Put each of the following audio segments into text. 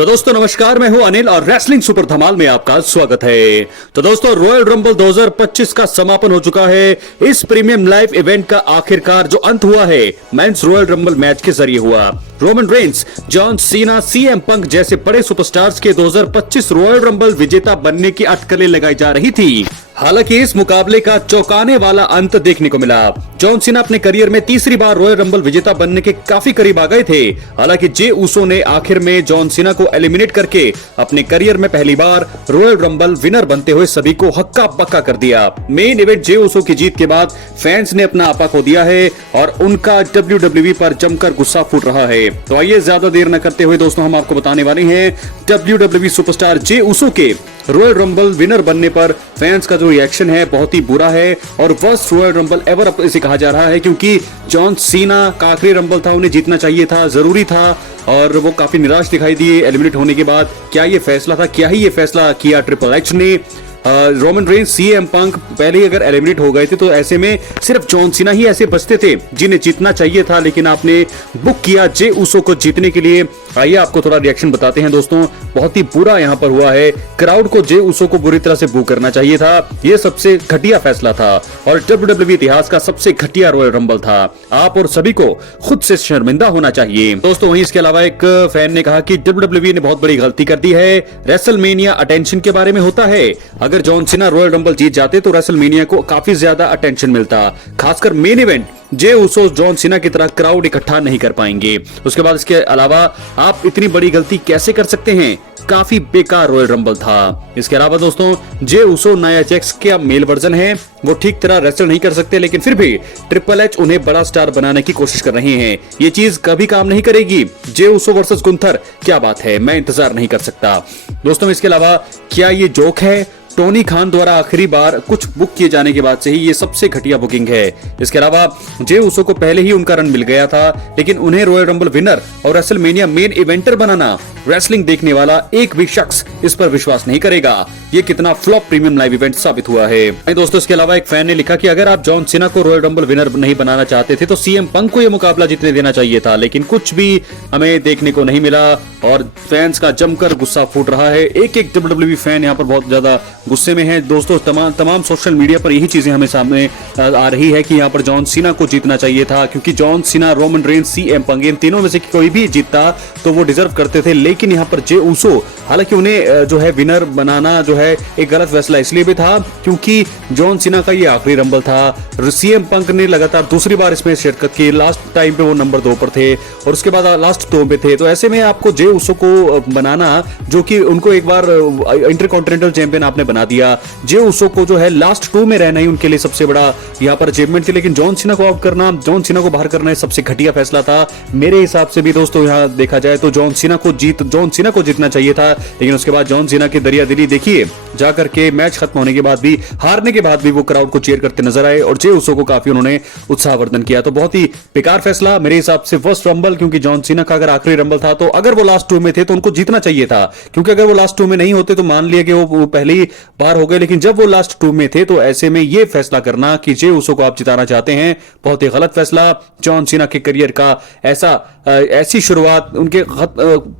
तो दोस्तों नमस्कार, मैं हूं अनिल और रेसलिंग सुपर धमाल में आपका स्वागत है। तो दोस्तों रॉयल रंबल 2025 का समापन हो चुका है। इस प्रीमियम लाइव इवेंट का आखिरकार जो अंत हुआ है मेंस रॉयल रंबल मैच के जरिए हुआ। Roman Reigns, John Cena, CM Punk जैसे बड़े सुपरस्टार्स के 2025 रॉयल रंबल विजेता बनने की अटकलें लगाई जा रही थी। हालांकि इस मुकाबले का चौंकाने वाला अंत देखने को मिला। जॉन सीना अपने करियर में तीसरी बार रॉयल रंबल विजेता बनने के काफी करीब आ गए थे। हालांकि जे उसो ने आखिर में जॉन सीना को एलिमिनेट करके अपने करियर में पहली बार रॉयल रंबल विनर बनते हुए सभी को हक्का बक्का कर दिया। मेन इवेंट जे उसो की जीत के बाद फैंस ने अपना आपा खो दिया है और उनका WWE पर जमकर गुस्सा फूट रहा है। तो आइए ज्यादा देर न करते हुए दोस्तों हम आपको बताने वाले हैं WWE सुपरस्टार जे उसो के रॉयल रंबल विनर बनने पर फैंस का जो रिएक्शन है बहुत ही बुरा है और वर्स्ट रॉयल रंबल एवर इसे कहा जा रहा है, क्योंकि जॉन सीना का आखिरी रंबल था, उन्हें जीतना चाहिए था, जरूरी था और वो काफी निराश दिखाई दिए एलिमिनेट होने के बाद। क्या ये फैसला था? क्या ही ये फैसला किया ट्रिपल एच ने? रोमन रेंस, सीएम पंक पहले ही अगर एलिमिनेट हो गए थे तो ऐसे में सिर्फ जॉन सीना ही ऐसे बचते थे जिन्हें जीतना चाहिए था, लेकिन आपने बुक किया जे उसो को जीतने के लिए। आइए आपको थोड़ा रिएक्शन बताते हैं दोस्तों। बहुत ही बुरा यहाँ पर हुआ है। क्राउड को जे उसो को बुरी तरह से बू करना चाहिए था। यह सबसे घटिया फैसला था और WWE इतिहास का सबसे घटिया रॉयल रंबल था। आप और सभी को खुद से शर्मिंदा होना चाहिए दोस्तों। वहीं इसके अलावा एक फैन ने कहा कि WWE ने बहुत बड़ी गलती कर दी है। रेसलमेनिया अटेंशन के बारे में होता है। अगर जॉन सीना रॉयल रंबल जीत जाते तो रेसलमेनिया को काफी ज्यादा अटेंशन मिलता, खासकर मेन इवेंट जे उसो जॉन सीना की तरह क्राउड इकट्ठा नहीं कर पाएंगे। उसके बाद इसके अलावा आप इतनी बड़ी गलती कैसे कर सकते हैं? काफी बेकार रॉयल रंबल था। इसके अलावा दोस्तों जे उसो नाया जैक्स का मेल वर्जन है, वो ठीक तरह रेसल नहीं कर सकते, लेकिन फिर भी ट्रिपल एच उन्हें बड़ा स्टार बनाने की कोशिश कर रहे हैं। ये चीज कभी काम नहीं करेगी। जे उसो वर्सेस गुंथर, क्या बात है, मैं इंतजार नहीं कर सकता दोस्तों। इसके अलावा क्या ये जोक है? टोनी खान द्वारा आखिरी बार कुछ बुक किए जाने के बाद से ही ये सबसे घटिया बुकिंग है। इसके अलावा जे उसो को पहले ही उनका रन मिल गया था, लेकिन उन्हें रॉयल रंबल विनर और रेसलमेनिया मेन इवेंटर बनाना, रेसलिंग देखने वाला एक भी शख्स इस पर विश्वास नहीं करेगा। ये कितना फ्लॉप प्रीमियम लाइव इवेंट साबित हुआ है दोस्तों। इसके अलावा एक फैन ने लिखा कि अगर आप जॉन सीना को रॉयल रंबल विनर नहीं बनाना चाहते थे तो सीएम पंक को यह मुकाबला जीतने देना चाहिए था, लेकिन कुछ भी हमें देखने को नहीं मिला और फैंस का जमकर गुस्सा फूट रहा है। एक एक WWE फैन यहाँ पर बहुत ज्यादा गुस्से में है दोस्तों। तमाम सोशल मीडिया पर यही चीजें हमें सामने आ रही है कि यहाँ पर जॉन सीना को जीतना चाहिए था, क्योंकि John Cena, Roman Reigns, CM Punk, इन तीनों में से कोई भी जीतता तो वो डिजर्व करते थे। लेकिन यहाँ पर जे उसो, हालांकि उन्हें जो है विनर बनाना जो है एक गलत फैसला इसलिए भी था क्योंकि जॉन सीना का ये आखिरी रंबल था। सीएम पंक ने लगातार दूसरी बार इसमें शिरकत की। लास्ट टाइम पे वो नंबर 2 पर थे और उसके बाद लास्ट 2 पे थे। तो ऐसे में आपको जे उसो को बनाना, जो कि उनको एक बार इंटरकॉन्टिनेंटल चैंपियन आपने बना दिया, जे उसो को जो है लास्ट 2 में रहना ही उनके लिए सबसे बड़ा यहाँ पर अचीवमेंट थी। लेकिन जॉन सीना को आउट करना, जॉन सीना को बाहर करना सबसे घटिया फैसला था मेरे हिसाब से भी दोस्तों। यहाँ देखा जाए तो जॉन सीना को जीतना चाहिए था, लेकिन उसके बाद जॉन सीना की दरियादिली देखिए, जाकर के मैच खत्म होने के बाद भी, हारने के बाद भी वो क्राउड को चीयर करते नजर आए और जे उसो को काफी उन्होंने उत्साहवर्धन किया। तो बहुत ही बेकार फैसला मेरे हिसाब से फर्स्ट रंबल, क्योंकि जॉन सीना का अगर आखिरी रंबल था तो अगर वो लास्ट 2 में थे तो उनको जीतना चाहिए था, क्योंकि अगर वो लास्ट 2 में नहीं होते तो मान लिया कि वो पहली बार हो गए। लेकिन जब वो लास्ट 2 में थे तो ऐसे में ये फैसला करना कि जे उसो को आप जिताना चाहते हैं, बहुत ही गलत फैसला। जॉन सीना के करियर का ऐसी शुरुआत, उनके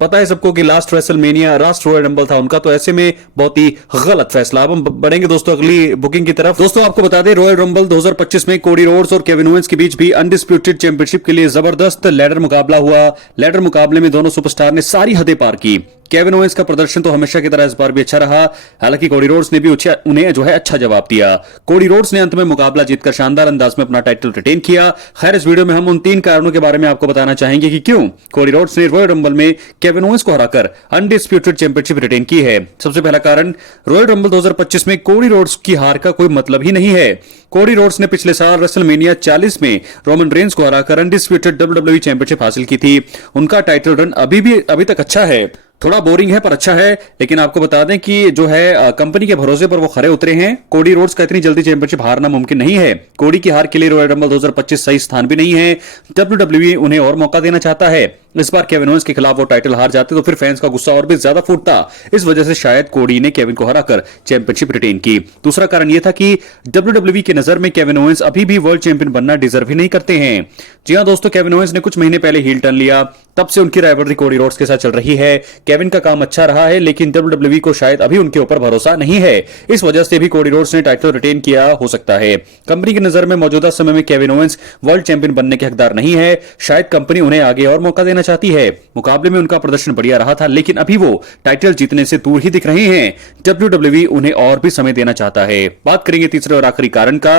पता है सबको कि last WrestleMania, last royal rumble था उनका, तो ऐसे में बहुत ही गलत फैसला। अब हम बढ़ेंगे दोस्तों अगली बुकिंग की तरफ। दोस्तों आपको बता दें रॉयल रंबल 2025 में कोडी रोड्स और केविन ओवेंस के बीच भी अनडिस्प्यूटेड चैंपियनशिप के लिए जबरदस्त लैडर मुकाबला हुआ। लैडर मुकाबले में दोनों सुपरस्टार ने सारी हदें पार की। केविन ओवेंस का प्रदर्शन तो हमेशा की तरह इस बार भी अच्छा रहा, हालांकि कोडी रोड्स ने भी उन्हें जो है अच्छा जवाब दिया। कोडी रोड्स ने अंत में मुकाबला जीतकर शानदार अंदाज में अपना टाइटल रिटेन किया। खैर इस वीडियो में हम उन 3 कारणों के बारे में आपको बताना चाहेंगे कि क्यों कोडी रोड्स ने रॉयल रंबल में केविन ओवेंस को हराकर अनडिस्प्यूटेड चैंपियनशिप रिटेन की है। सबसे पहला कारण, रॉयल रंबल 2025 में कोडी रोड्स की हार का कोई मतलब ही नहीं है। कोडी रोड्स ने पिछले साल रेसलमेनिया 40 में रोमन रेंस को हराकर अनडिस्प्यूटेड WWE चैंपियनशिप हासिल की थी। उनका टाइटल रन अभी तक अच्छा है, थोड़ा बोरिंग है पर अच्छा है। लेकिन आपको बता दें कि जो है कंपनी के भरोसे पर वो खरे उतरे हैं। कोडी रोड्स का इतनी जल्दी चैंपियनशिप हारना मुमकिन नहीं है। कोडी की हार के लिए रॉयल रंबल 2025 सही स्थान भी नहीं है। WWE उन्हें और मौका देना चाहता है। इस बार केविन ओवेंस के खिलाफ वो टाइटल हार जाते तो फिर फैंस का गुस्सा और भी ज्यादा फूटता। इस वजह से शायद कोडी ने केविन को हराकर चैंपियनशिप रिटेन की। दूसरा कारण यह था कि WWE की नजर में केविन ओवेंस अभी भी वर्ल्ड चैंपियन बनना डिजर्व ही नहीं करते हैं। जी हां दोस्तों, केविन ओवेंस ने कुछ महीने पहले हील टर्न लिया, तब से उनकी राइवलरी कोडी रोड्स के साथ चल रही है। केविन का काम अच्छा रहा है, लेकिन WWE को शायद अभी उनके ऊपर भरोसा नहीं है। इस वजह से भी कोडी रोड्स ने टाइटल रिटेन किया हो सकता है। कंपनी की नजर में मौजूदा समय में केविन ओवेंस वर्ल्ड चैंपियन बनने के हकदार नहीं है। शायद कंपनी उन्हें आगे और मौका देना चाहती है। मुकाबले में उनका प्रदर्शन बढ़िया रहा था, लेकिन अभी वो टाइटल जीतने से दूर ही दिख रहे हैं। WWE उन्हें और भी समय देना चाहता है। बात करेंगे तीसरे और आखिरी कारण का।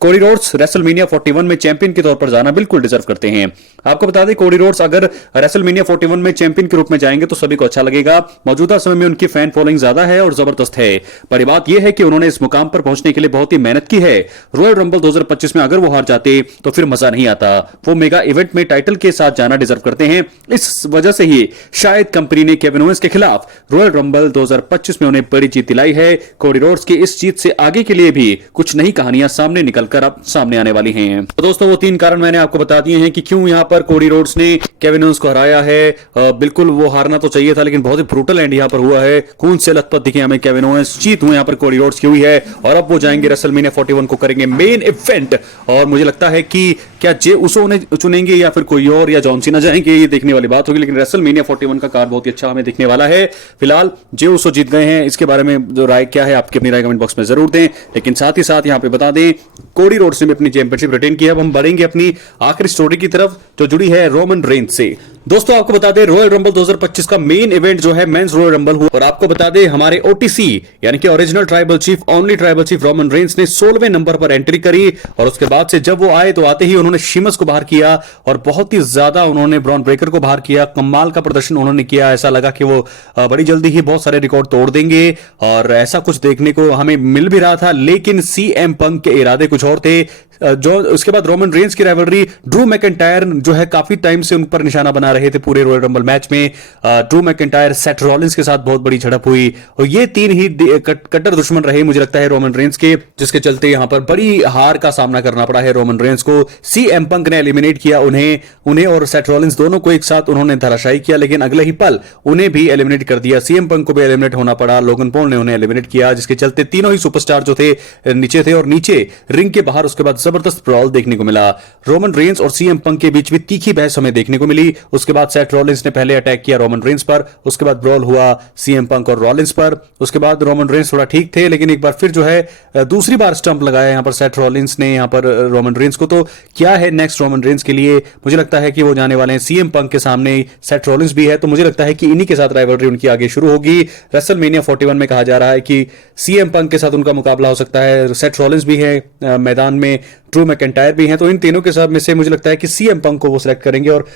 कोडी रोड्स रेसलमेनिया 41 में चैंपियन के तौर पर जाना बिल्कुल डिजर्व करते हैं। आपको बता दें, कोडी रोड्स अगर रेसलमेनिया 41 में चैंपियन के रूप में जाएंगे तो सभी को अच्छा लगेगा। मौजूदा समय में उनकी फैन फॉलोइंग ज्यादा है और जबरदस्त है। बड़ी बात यह है कि उन्होंने इस मुकाम पर पहुंचने के लिए बहुत ही मेहनत की है। रॉयल रंबल 2025 में अगर वो हार जाते तो फिर मजा नहीं आता। वो मेगा इवेंट में टाइटल के साथ जाना डिजर्व करते हैं। इस वजह से ही शायद कंपनी ने केविन ओवेंस के खिलाफ रॉयल रंबल 2025 में उन्हें बड़ी जीत दिलाई है। कोडी रोड्स की इस जीत से आगे के लिए भी कुछ नई कहानियां सामने निकलकर अब सामने आने वाली हैं। तो दोस्तों, वो 3 कारण मैंने आपको बता दिए हैं कि क्यों यहां पर कोडी रोड्स ने केविन ओवेंस को हराया है। बिल्कुल वो हारना तो चाहिए था, लेकिन बहुत ही ब्रूटल एंड यहां पर हुआ है। खून से लथपथ दिखे हमें केविन ओवेंस। जीत हुई यहां पर कोडी रोड्स की हुई है और अब वो जाएंगे रेसलमेनिया 41 को करेंगे मेन इवेंट। और मुझे लगता है कि क्या जे उसो उन्हें चुनेंगे या फिर कोई और या जॉन सीना जाएंगे, ये देखने वाली बात होगी। लेकिन रेसलमेनिया 41 का कार्ड बहुत ही अच्छा हमें दिखने वाला है। फिलहाल जे उसो जीत गए हैं, इसके बारे में जो राय क्या है आपकी अपनी राय कमेंट बॉक्स में जरूर दें। लेकिन साथ ही साथ यहां पे बता दें, कोडी रोड्स ने अपनी चैंपियनशिप रिटेन की। अब हम बढ़ेंगे अपनी आखिरी स्टोरी की तरफ जो जुड़ी है रोमन रेंज से। दोस्तों, आपको बता दें, रॉयल रंबल 2025 का मेन इवेंट जो है मेंस रॉयल रंबल हुआ और आपको बता दें हमारे ओटीसी यानी कि original tribal chief, only tribal chief Roman Reigns ने 16वें नंबर पर एंट्री करी। और उसके बाद से जब वो आए तो आते ही उन्होंने शीमस को बाहर किया और बहुत ही ज्यादा उन्होंने ब्रॉन ब्रेकर को बाहर किया। कमाल का प्रदर्शन उन्होंने किया। ऐसा लगा कि वो बड़ी जल्दी ही बहुत सारे रिकॉर्ड तोड़ देंगे और ऐसा कुछ देखने को हमें मिल भी रहा था। लेकिन सीएम पंक के इरादे कुछ और थे। जो उसके बाद रोमन रेंज की राइवलरी ड्रू मैकिंटायर जो है काफी टाइम से उन पर निशाना बना रहे थे पूरे रॉयल रंबल मैच में। ड्रू मैकिंटायर सेथ रॉलिंस के साथ बहुत बड़ी झड़प हुई और ये 3 ही कट्टर दुश्मन रहे मुझे लगता है रोमन रेंज के, जिसके चलते यहां पर बड़ी हार का सामना करना पड़ा है रोमन रेंज को। सीएम पंक ने एलिमिनेट किया उन्हें और सेथ रॉलिंस दोनों को एक साथ उन्होंने धराशायी किया, लेकिन अगले ही पल उन्हें भी एलिमिनेट कर दिया। सीएम पंक को भी एलिमिनेट होना पड़ा। लोगन पॉल ने उन्हें एलिमिनेट किया, जिसके चलते तीनों ही सुपरस्टार जो थे नीचे थे और नीचे रिंग के बाहर उसके बाद जबरदस्त ब्रॉल देखने को मिला। रोमन रेंज और सीएम पंक के बीच भी तीखी बहस हमें देखने को मिली। उसके बाद सेथ रॉलिंस ने पहले अटैक किया रोमन रेंज पर, उसके बाद ब्रॉल हुआ सीएम पंक और रॉलिंस पर। उसके बाद रोमन रेंज थोड़ा ठीक थे, लेकिन एक बार फिर जो है दूसरी बार स्टंप लगाया यहां पर सेथ रॉलिंस ने यहां पर रोमन रेंज को। तो क्या है नेक्स्ट रोमन रेंज के लिए? मुझे लगता है कि वो जाने वाले हैं सीएम पंक के सामने। सेथ रॉलिंस भी है, तो मुझे लगता है कि इन्हीं के साथ राइवलरी उनकी आगे शुरू होगी। रेसलमेनिया 41 में कहा जा रहा है कि सीएम पंक के साथ उनका मुकाबला हो सकता है। सेथ रॉलिंस भी है मैदान में, ड्रू मैकिंटायर भी हैं, तो इन तीनों के साथ में से मुझे लगता है कि सीएम पंक को वो सिलेक्ट करेंगे और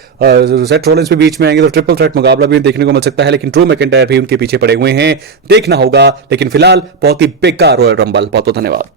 सेथ रॉलिंस भी बीच में आएंगे, तो ट्रिपल थ्रेट मुकाबला भी देखने को मिल सकता है। लेकिन ड्रू मैकिंटायर भी उनके पीछे पड़े हुए हैं, देखना होगा। लेकिन फिलहाल बहुत ही बेकार रॉयल रंबल। बहुत बहुत धन्यवाद।